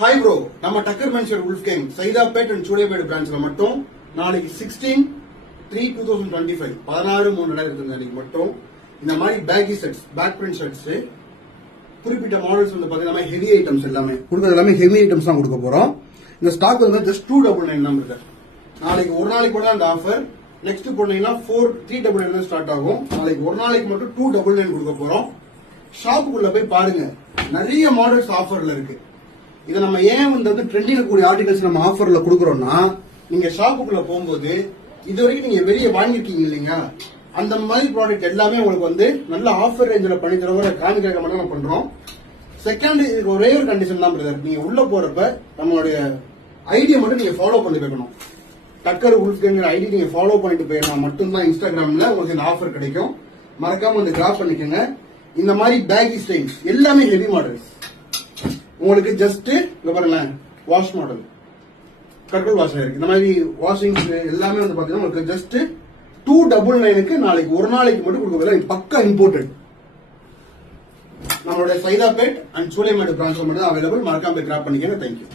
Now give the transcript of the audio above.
Hi bro, நம்ம டக்கர் மென்ஷர் wolf gang Saidapet and Choolaimedu பிரான்ச்ல மட்டும் நாளைக்கு 16/3/2025 16/3/2025 மட்டும் இந்த மாதிரி baggy sets, back print shirts, குறிப்பிட்ட மாடல்ஸ் வந்து பாத்தீங்கன்னா ஹெவி ஐட்டம்ஸ் எல்லாமே கொடுக்கறது எல்லாமே ஹெவி ஐட்டம்ஸ் தான் கொடுக்க போறோம். இந்த ஸ்டாக் வந்து ஜஸ்ட் 299 தான் இருக்கு. நாளைக்கு ஒரு நாளைக்கு கூட அந்த ஆஃபர், நெக்ஸ்ட் போனீங்கன்னா 399 ஸ்டார்ட் ஆகும். நாளைக்கு ஒரு நாளைக்கு மட்டும் 299 கொடுக்க போறோம். ஷாப்புக்குள்ள போய் பாருங்க, நிறைய மாடல்ஸ் ஆஃபர்ல இருக்கு. இதை நம்ம ஏன் வந்து ட்ரெண்டிங் கூடிய ஆர்டிகல்ஸ் நம்ம ஆஃபர்ல கொடுக்குறோம்னா, நீங்க ஷாப்புக்குள்ள போகும்போது இது வரைக்கும் நீங்க வெளியே வாங்கிருக்கீங்க இல்லைங்களா, அந்த மாதிரி ப்ராடக்ட் எல்லாமே உங்களுக்கு வந்து நல்ல ஆஃபர் ரேஞ்சில் பண்ணி தரவங்க காமிக்க மட்டும் நம்ம பண்றோம். செகண்ட், இதுக்கு ஒரே ஒரு கண்டிஷன் தான் பிரதர், நீங்க உள்ள போறப்ப நம்மளுடைய ஐடியை மட்டும் நீங்க ஃபாலோ பண்ணி வைக்கணும். டக்கர் உல்ஃப்கேங்கிற ஐடி நீங்க ஃபாலோ பண்ணிட்டு போயிடலாம் மட்டும்தான் இன்ஸ்டாகிராம்ல உங்களுக்கு இந்த ஆஃபர் கிடைக்கும். மறக்காம வந்து கிராப் பண்ணிக்கோங்க. இந்த மாதிரி பேக்கி ஸ்டைல்ஸ் எல்லாமே ஹெவி மாடல்ஸ் உங்களுக்கு ஜஸ்ட் இங்க பாருங்களேன், வாஷ் மாடல் கட்ரோல் வாஷ் ஆயிருக்கு. இந்த மாதிரி வாஷிங் எல்லாமே வந்து பாத்தீங்கன்னா உங்களுக்கு ஜஸ்ட் 299 நாளைக்கு ஒரு நாளைக்கு மட்டும் கொடுக்க பக்கா இம்போர்ட்டட். நம்மளுடைய சைதாப்பேட் அண்ட் சூளைமேடு பிரான்ச்ல மட்டும் அவைலபிள். மறக்காம கிராப் பண்ணிக்கங்க. தேங்க்யூ.